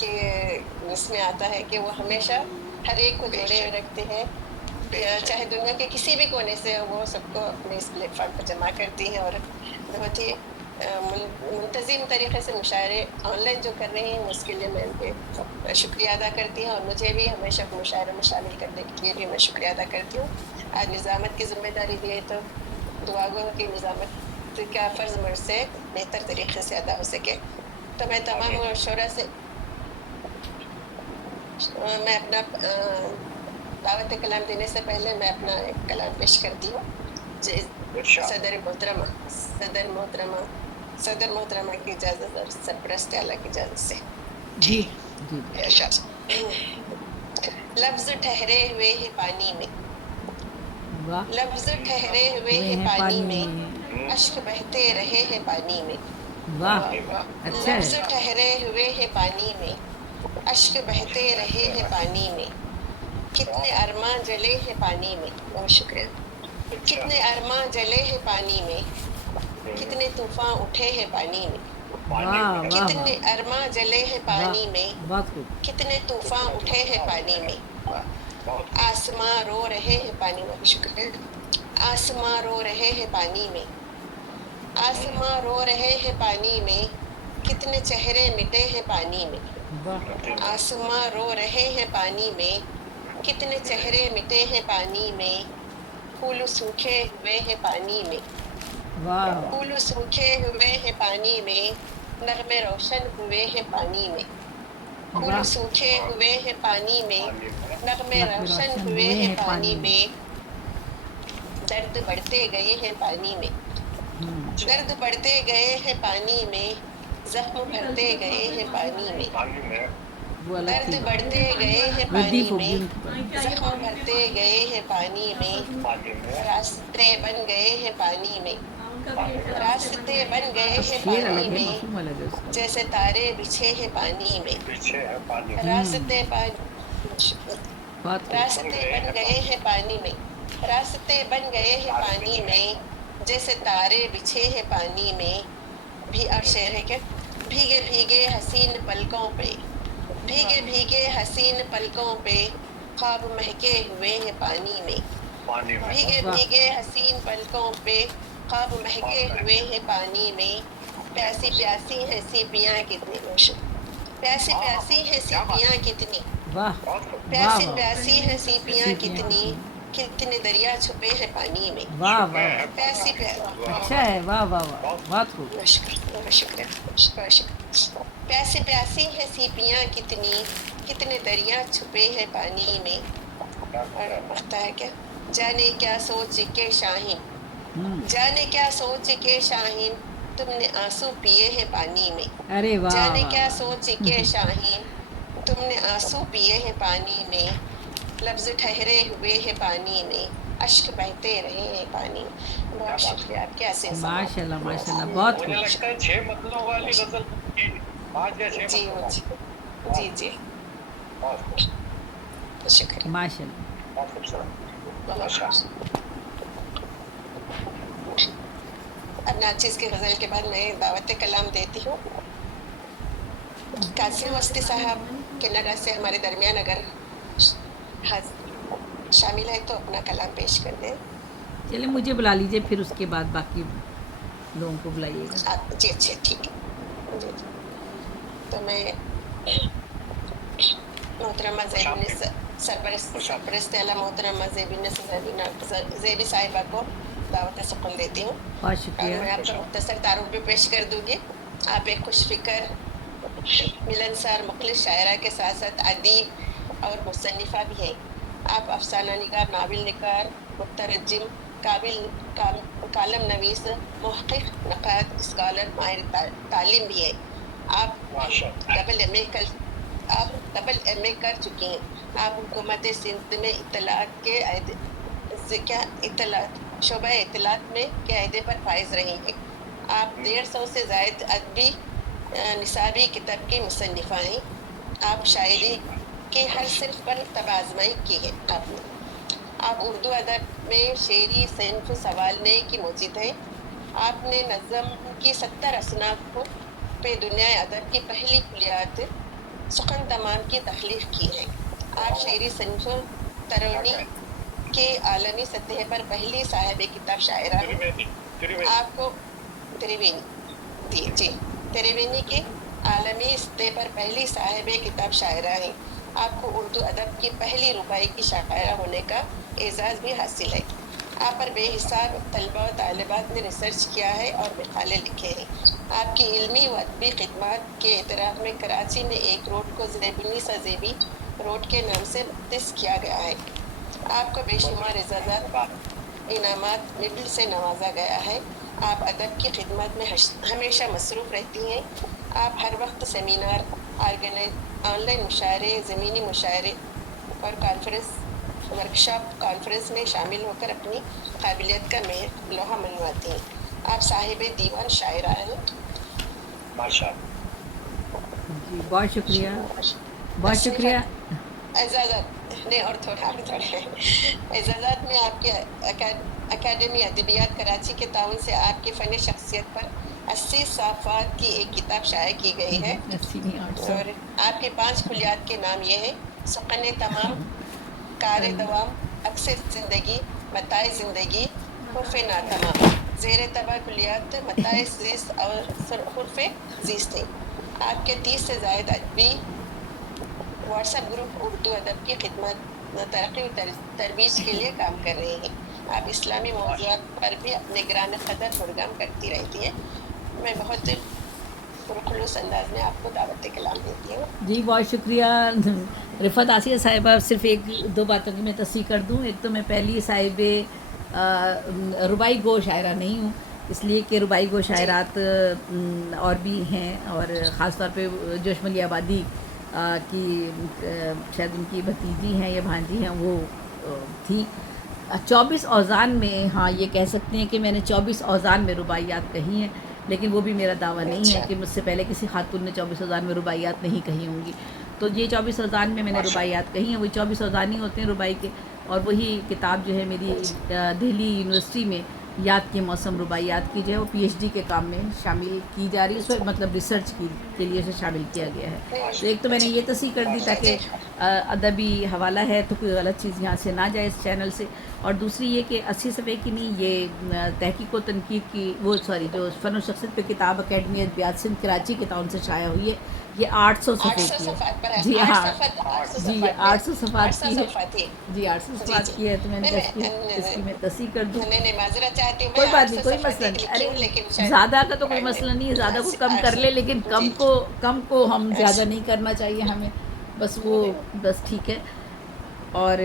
کہ اس میں آتا ہے کہ وہ ہمیشہ ہر ایک کو جوڑے ہوئے رکھتے ہیں، چاہے دنیا کے کسی بھی کونے سے وہ سب کو اپنے اس پلیٹ فارم پر جمع کرتی ہیں، اور بہت ہی منتظم طریقے سے مشاعرے آن لائن جو کر رہی ہیں اس کے لیے میں ان کے شکریہ ادا کرتی ہوں، اور مجھے بھی ہمیشہ مشاعرے میں شامل کرنے کے لیے بھی میں شکریہ ادا کرتی ہوں۔ آج نظامت کی ذمہ داری دی ہے تو دعا گو کہ نظامت کا فرض مجھ سے بہتر طریقے سے ادا ہو سکے۔ تو میں تمام شعراء سے میں اپنا دعوت کلام دینے سے پہلے میں اپنا ایک کلام پیش کرتی ہوں صدر محترمہ کی اجازت اور سرپرست اعلیٰ کی اجازت سے۔ جی جی لفظ ٹھہرے ہوئے ہیں پانی میں، واہ لفظ ٹھہرے ہوئے ہیں پانی میں، اشک بہتے رہے ہیں پانی میں، واہ اچھا لفظ ہے، ٹھہرے ہوئے ہیں پانی میں، اشک بہتے رہے ہیں پانی میں، کتنے ارماں جلے ہیں پانی میں۔ بہت شکریہ۔ کتنے ارماں جلے ہیں پانی میں، کتنے طوفان اٹھے ہیں پانی میں، واہ واہ کتنے واہ ارماں جلے ہیں واہ پانی میں، بہت خوب، کتنے طوفان اٹھے ہیں پانی میں، آسماں رو رہے ہیں پانی میں۔ شکریہ۔ آسماں رو رہے ہیں پانی میں، آسماں رو رہے ہیں پانی میں، کتنے چہرے مٹے ہیں پانی میں، واہ آسماں رو رہے ہیں پانی میں، کتنے چہرے مٹے ہیں پانی میں، پھول سوکھے ہوئے ہیں پانی میں، واہ پھول سوکھے ہوئے ہیں پانی میں، نغمے روشن ہوئے ہیں پانی میں، پھول واہ سوکھے ہوئے ہیں پانی میں، نغمے روشن ہوئے ہیں پانی میں، درد بڑھتے گئے ہیں پانی میں، درد بڑھتے گئے ہیں پانی میں، زخم بھرتے گئے ہیں پانی میں، وہ الگ درد تھی بڑھتے گئے ہیں ردیف پانی ہوگی میں، ان کی بات۔ زخم بھرتے گئے ہیں پانی میں، راستے بن گئے ہیں پانی میں، راستے بن گئے اب ہیں شعر پانی الگ ہے میں، مفہوم الگ ہے اس کا، جیسے تارے بچھے ہیں پانی میں، راستے بہت خوب، راستے بن گئے ہیں پانی میں، راستے بن گئے ہیں پانی میں، جیسے تارے بچھے ہیں پانی میں، بھی اور شعر ہے کہ بھیگے بھیگے حسین پلکوں پہ، بھیگے بھیگے حسین پلکوں پہ، خواب مہکے ہوئے ہیں پانی میں، بھیگے واہ بھیگے حسین پلکوں پہ، خواب مہکے ہوئے ہیں پانی میں، پیاسی پیاسی ہیں سیپیاں کتنی، پیاسی پیاسی ہیں سیپیاں کتنی، واہ واہ پیاسی واہ پیاسی ہیں سیپیاں سیپیاں کتنی، کتنی، کتنے دریا چھپے ہیں پانی میں، واہ واہ پیاسی اچھا ہے، واہ واہ واہ بہت خوب، بہت شکریہ، بہت شکریہ، بہت شکریہ۔ پیاسی پیاسی ہیں سیپیاں کتنی، کتنے دریا چھپے ہیں پانی میں، اور آتا ہے کیا جانے کیا سوچ کے شاہین، جانے کیا سوچ کے شاہین، تم نے آنسو پیے ہیں پانی میں، ارے واہ جانے واہ کیا واہ سوچ کے شاہین، تم نے آنسو پیے ہیں پانی میں، لفظ ٹھہرے ہوئے ہیں پانی میں، اشک بہتے رہے ہیں پانی میں۔ بہت شکریہ آپ کے عظیم سماعت۔ ماشاء اللہ ماشاء اللہ بہت خوب، جی جی جی شکریہ، ماشاء اللہ بہت شکریہ۔ اب ناچیز کی غزل کے بعد میں دعوت کلام دیتی ہوں۔ قاسم وسطی صاحب کینیڈا سے ہمارے درمیان اگر شامل ہے تو اپنا کلام پیش کر دیں۔ چلیں مجھے بلا لیجیے پھر اس کے بعد باقی لوگوں کو بلائیے گا، جی اچھا ٹھیک ہے جی۔ تو میں محترمہ سرپرست اعلیٰ محترمہ زیبی صاحبہ کو دعوت سکون دیتی ہوں، بہت اور شکریہ، میں آپ کا مختصر تعارف بھی پیش کر دوں گی۔ آپ ایک خوش فکر، ملنسار، مخلص شاعرہ کے ساتھ ساتھ ادیب اور مصنفہ بھی ہیں۔ آپ افسانہ نگار، ناول نگار، مترجم، کالم نویس، محقق، نقاد، اسکالر، ماہر تعلیم بھی ہیں۔ آپ ڈبل ایم اے کر چکی ہیں۔ آپ حکومت سندھ میں شعبہ اطلاعات میں کے عہدے پر فائز رہی ہیں۔ آپ 150 سے زائد ادبی نصابی کتاب کی مصنفہ ہیں۔ آپ شاعری کے ہر صنف پر طب آزمائی کی ہے آپ نے۔ آپ اردو ادب میں شعری صنف سنوالنے کی موجد ہیں۔ آپ نے نظم کی 70 اصناف پہ دنیا ادب کی پہلی کلیات सुखन तमाम की तख्लीक की है। आप शेरी सनफो तरोनी के आलमी सतह पर पहली साहिब किताब शायरा हैं। आपको त्रिवेणी जी त्रिवेणी के आलमी सतह पर पहली साहिब किताब शायरा हैं। आपको उर्दू अदब की पहली रुबाई की शायरा होने का एजाज़ भी हासिल है। आप पर बेहिसाब तलबा और तालिबात ने रिसर्च किया है और मकाले लिखे हैं। आपकी इल्मी व अदबी खिदमत के एतराफ़ में कराची में एक रोड को ज़ेबनी सज़ेबी रोड के नाम से मुख्तस किया गया है। आपको बेशुमार एजाज़ात इनामात मिडल से नवाजा गया है। आप अदब की खिदमत में हमेशा मसरूफ़ रहती हैं। आप हर वक्त सेमिनार ऑनलाइन मुशायरे ज़मीनी मुशायरे और वर्कशॉप कॉन्फ्रेंस में शामिल होकर अपनी काबिलियत का लोहा मनवाती हैं। आप साहिब दीवान शायरा हैं। जी बहुत शुक्रिया, बहुत शुक्रिया। एजाज़त ने और थोड़ा एजाज़त में आपके अकादमी अदबियात कराची के ताउन से आपके फ़न शख्सियत पर 80 साफ़ात की एक किताब शाये की गई है। और आपके 5 कुलियात के नाम ये हैं: सुकन तमाम, कार दवाम, अक्सर ज़िंदगी, मताए ज़िंदगी, हुर्फ़ नातमाम। ज़ेर तबा कुलियात मताए ज़ीस्त और हुर्फ़ ज़ीस्त हैं। आपके 30 से ज़ायद अदबी व्हाट्सएप ग्रुप उर्दू अदब की खिदमत तरक्की और तरबीज के लिए काम कर रहे हैं। आप इस्लामी मौज़ूआत पर भी अपने ग्रान क़दर प्रोग्राम करती रहती हैं। मैं बहुत पुरखुलूस अंदाज में आपको दावत कलाम देती हूँ। जी बहुत शुक्रिया रिफ़त आसिया साहिबा। सिर्फ़ एक दो बातों की मैं तस्दीक कर दूँ। एक तो मैं पहली साहिब रुबाई गो शायरा नहीं हूँ, इसलिए कि रुबाई गो शायरात और भी हैं, और ख़ास तौर पे जोशमली आबादी की शायद उनकी भतीजी हैं या भांजी हैं, वो थी। 24 औज़ान में, हाँ ये कह सकते हैं कि मैंने 24 औज़ान में रुबाइयात कही हैं, लेकिन वो भी मेरा दावा नहीं है कि मुझसे पहले किसी खातून ने 24 औज़ान में रुबाइयात नहीं कही होंगी। तो ये 24 औज़ान में मैंने रुबाइयात कही हैं, वही 24 औज़ान ही होते हैं रुबाई के। और वही किताब जो है मेरी दिल्ली यूनिवर्सिटी में याद के मौसम रुबाइयात की जो है वो पीएचडी के काम में शामिल की जा रही है, उसमें मतलब रिसर्च के लिए उसे शामिल किया गया है। तो एक तो मैंने ये तस्दीक कर दी ताकि अदबी हवाला है तो कोई गलत चीज़ यहाँ से ना जाए इस चैनल से। और दूसरी ये कि 80 सफ़े की नहीं, ये तहकीक व तनकीद की जो फ़न और शख्सियत पे किताब अकेडमी अदबियात सिंध कराची के ताउन से शाया हुई है। ये 800 सफ़े की है। जी हाँ जी 800 सफ़ात की है। जी 800 सफ़ात की है। तो मैंने इसकी मैं तस्दीक कर दूँ। कोई बात नहीं, कोई मसला नहीं। अरे ज़्यादा का तो कोई मसला नहीं है, ज़्यादा को कम कर ले, लेकिन कम को हम ज़्यादा नहीं करना चाहिए हमें, बस वो बस ठीक है। और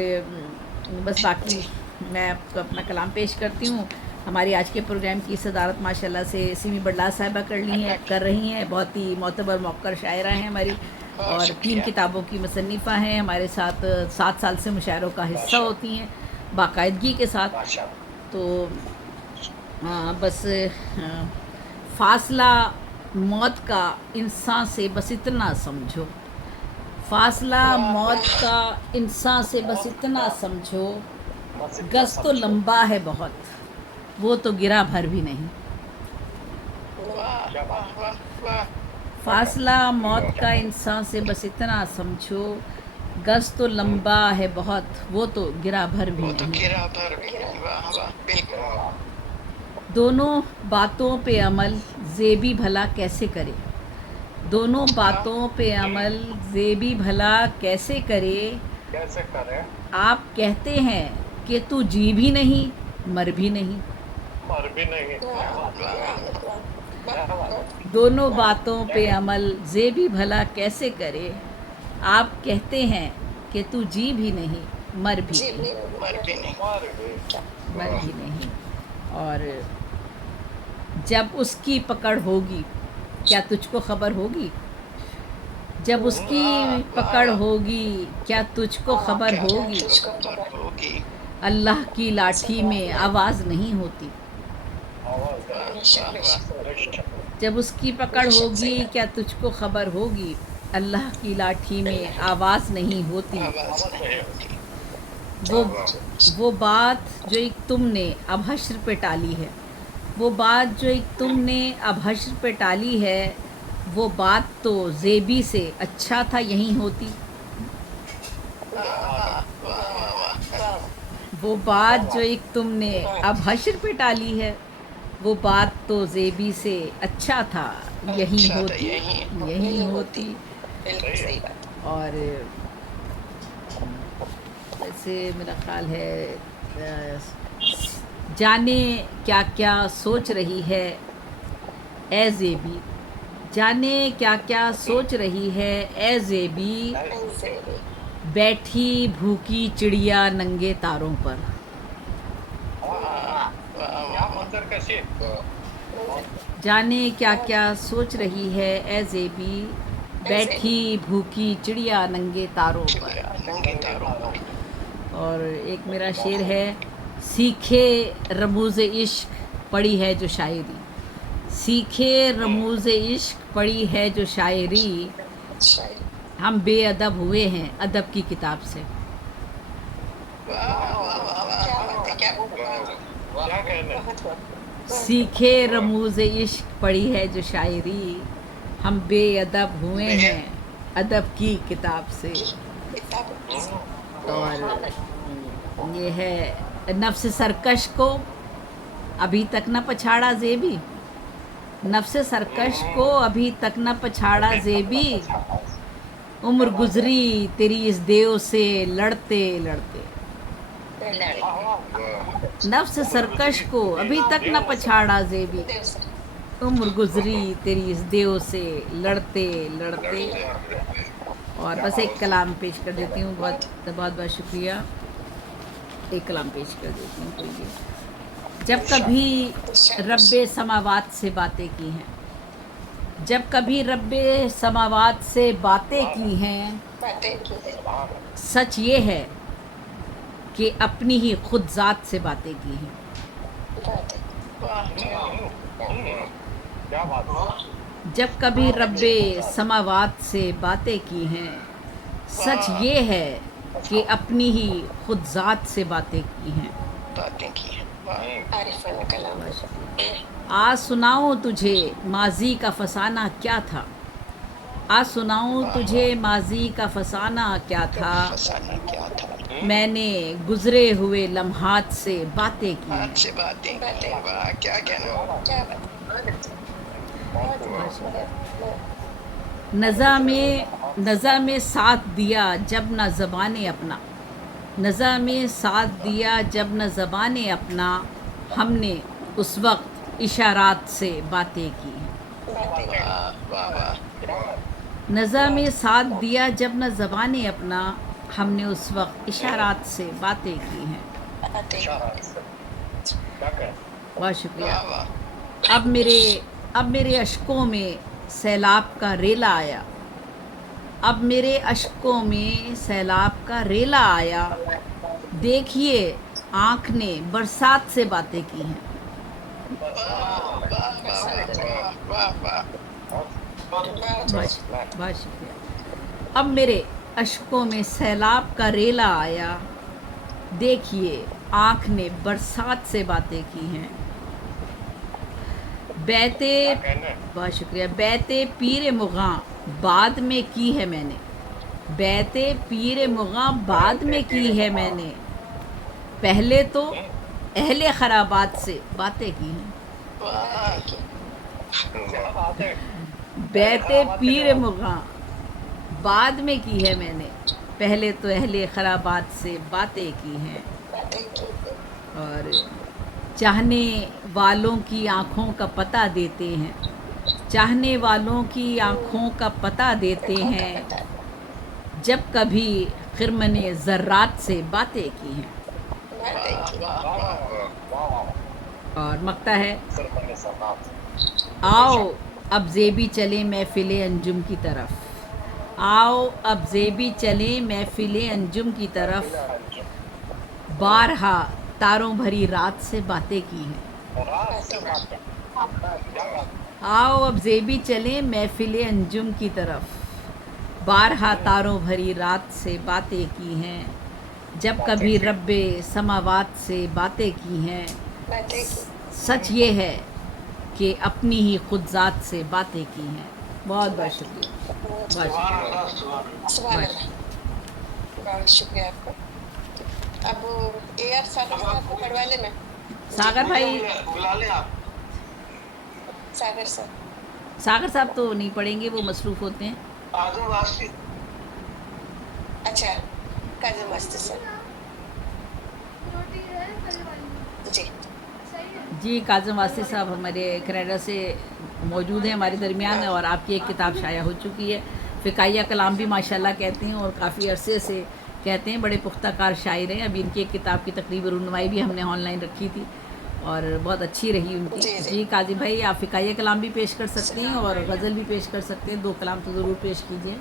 बस बाकी मैं आपको अपना कलाम पेश करती हूँ। हमारी आज के प्रोग्राम की सदारत माशाल्लाह से सिमी बडला साहिबा कर रही हैं। बहुत ही मोतबर मौक़र शायरा हैं हमारी, और 3 किताबों की मुसन्निफ़ा हैं। हमारे साथ 7 साल से मुशायरों का हिस्सा होती हैं बाकायदगी के साथ। तो बस फासला मौत का इंसान से बस इतना समझो, फासला मौत का इंसान से बस इतना समझो, गज़ तो लंबा है बहुत, वो तो गिरा भर भी नहीं। फासला मौत का इंसान से बस इतना समझो, गज़ तो लंबा है बहुत, वो तो गिरा भर भी नहीं। दोनों बातों पे अमल ज़ेबी भला कैसे करे, दोनों बातों पे अमल ज़ेबी भला कैसे करे। आप कहते हैं कि तू जी भी नहीं मर भी नहीं। दोनों बातों पे अमल ज़ेबी भला कैसे करे। आप कहते हैं कि तू जी भी नहीं मर भी नहीं। और जब उसकी पकड़ होगी क्या तुझको खबर होगी, जब उसकी पकड़ होगी क्या तुझको खबर होगी। अल्लाह की लाठी में आवाज़ नहीं होती, जब उसकी पकड़ होगी क्या तुझको खबर होगी। अल्लाह की लाठी में आवाज़ नहीं होती। वो बात जो एक तुमने अब हश्र पे टाली है, वो बात जो एक तुमने अब हश्र पे टाली है, वो बात तो ज़ेबी से अच्छा था यहीं होती। वाह, वो बात जो एक तुमने अब हश्र पे टाली है, वो बात तो ज़ेबी से अच्छा था यहीं अच्छा था होती, यहीं यहीं होती। बिल्कुल सही बात। और वैसे मेरा ख्याल है जाने क्या क्या सोच रही है ए ज़ेबी, जाने क्या क्या सोच रही है ए ज़ेबी, ऐसे ही। बैठी भूखी चिड़िया नंगे तारों पर। जाने क्या क्या सोच रही है ए ज़ेबी, बैठी भूखी चिड़िया नंगे तारों पर। नंगे तारों पर। और एक मेरा शेर है, सीखे रमूज़ इश्क पढ़ी है जो शायरी, सीखे रमूज़ इश्क पढ़ी है जो शायरी, अच्छा है। हम बेअदब हुए हैं अदब की किताब से। वाह वाह वाह वाह क्या वाह बात है, क्या बात है। क्या कहना है? बहुत बहुत सीखे रमूज़ इश्क पढ़ी है जो शायरी, हम बेअदब हुए हैं अदब की किताब से। किताब और ये है, नफ्स सरकश को अभी तक न पछाड़ा ज़ेबी, नफ्स सरकश को अभी तक न पछाड़ा ज़ेबी, उम्र गुजरी तेरी इस देव से लड़ते लड़ते। नफ्स सरकश को अभी तक न पछाड़ा ज़ेबी, देव सर। उम्र गुजरी तेरी इस देव से लड़ते लड़ते। और बस एक कलाम पेश कर देती हूँ, बहुत बहुत बहुत शुक्रिया। एक कलाम पेश कर देती हूँ। तो ये, जब कभी रब्बे समावात से बातें की हैं, जब कभी रब्बे समावात से बातें की हैं, बातें की है। सच ये है कि अपनी ही खुद ज़ात से बातें की हैं। बातें क्या बात? जब कभी रब्बे समावात से बातें की हैं, सच ये है कि अपनी ही खुद ज़ात से बातें की हैं। बातें की हैं। वाह। आरिफाना कलाम। आज सुनाऊं तुझे माजी का फसाना क्या था, आज सुनाऊं तुझे माजी का फसाना क्या था, फसाना क्या था? मैंने गुजरे हुए लम्हात से बातें की हैं। हाथ से बातें की। वाह क्या कहना? क्या बात है। नज़ा में साथ दिया जब न ज़बाने अपना, नज़ा में साथ दिया जब न ज़बाने अपना, हमने उस वक्त इशारात से बातें की हैं। बातें की। वाह वाह वाह। नज़ा में साथ दिया जब न ज़बाने अपना, हमने उस वक्त इशारात से बातें की हैं। बातें बहुत शुक्रिया। वाह वाह। अब मेरे अश्कों में सैलाब का रेला आया, अब मेरे अश्कों में सैलाब का रेला आया, देखिए आँख ने बरसात से बातें की हैं। बहुत शुक्रिया। अब मेरे अश्कों में सैलाब का रेला आया, देखिए आँख ने बरसात से बातें की हैं। बैते बहुत शुक्रिया। बैते पीर मुग़ां बाद में की है मैंने, बैते पीर मुग़ां बाद में की है मैंने, पहले तो अहले खराबात से बातें की हैं। बैते पीर मुग़ां बाद में की है मैंने, पहले तो अहले खराबात से बातें की हैं। बातें की। और चाहने वालों की आँखों का पता देते हैं, चाहने वालों की आँखों का पता देते हैं, जब कभी खिरमने ज़र्रात से बातें की हैं। बातें की। और मकता है, आओ अब ज़ेबी चले महफ़िले अंजुम की तरफ, आओ अब ज़ेबी चले महफ़िले अंजुम की तरफ, बारहा तारों भरी रात से बातें की हैं। आओ अब ज़ेबी चले महफ़िले अंजुम की तरफ, बारहा तारों भरी रात से बातें की हैं, जब कभी रब्बे समावात से बातें की हैं, बातें की। सच ये है कि अपनी ही खुद ज़ात से बातें की हैं। बहुत बहुत शुक्रिया, बहुत शुक्रिया। सुभान अल्लाह, बहुत शुक्रिया आपको। अब ए आर सागर साहब को पढ़वा लेना। सागर भाई, बुला लें आप। सागर सर, सागर साहब तो नहीं पढ़ेंगे, वो मसरूफ़ होते हैं। आजम वासी अच्छा काजम वास्ते सर जी। जी, काज़म वास्ते साहब हमारे कनाडा से मौजूद हैं हमारे दरमियान, और आपकी एक किताब शाया हो चुकी है। फ़िकाया कलाम भी माशाल्लाह कहते हैं और काफ़ी अरसे से कहते हैं, बड़े पुख्ता कार शायर हैं। अभी इनकी एक किताब की तकरीबन रुनमाई भी हमने ऑनलाइन रखी थी और बहुत अच्छी रही उनकी। जी, जी। जी काजी भाई, आप फ़िकाया कलाम भी पेश कर सकती हैं और गज़ल भी पेश कर सकते हैं। 2 कलाम तो ज़रूर पेश कीजिए।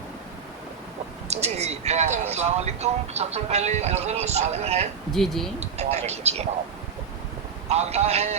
जी जी अस्सलाम वालेकुम। सबसे पहले गजल हाजिर है। जी जी। अदा कीजिए। आता है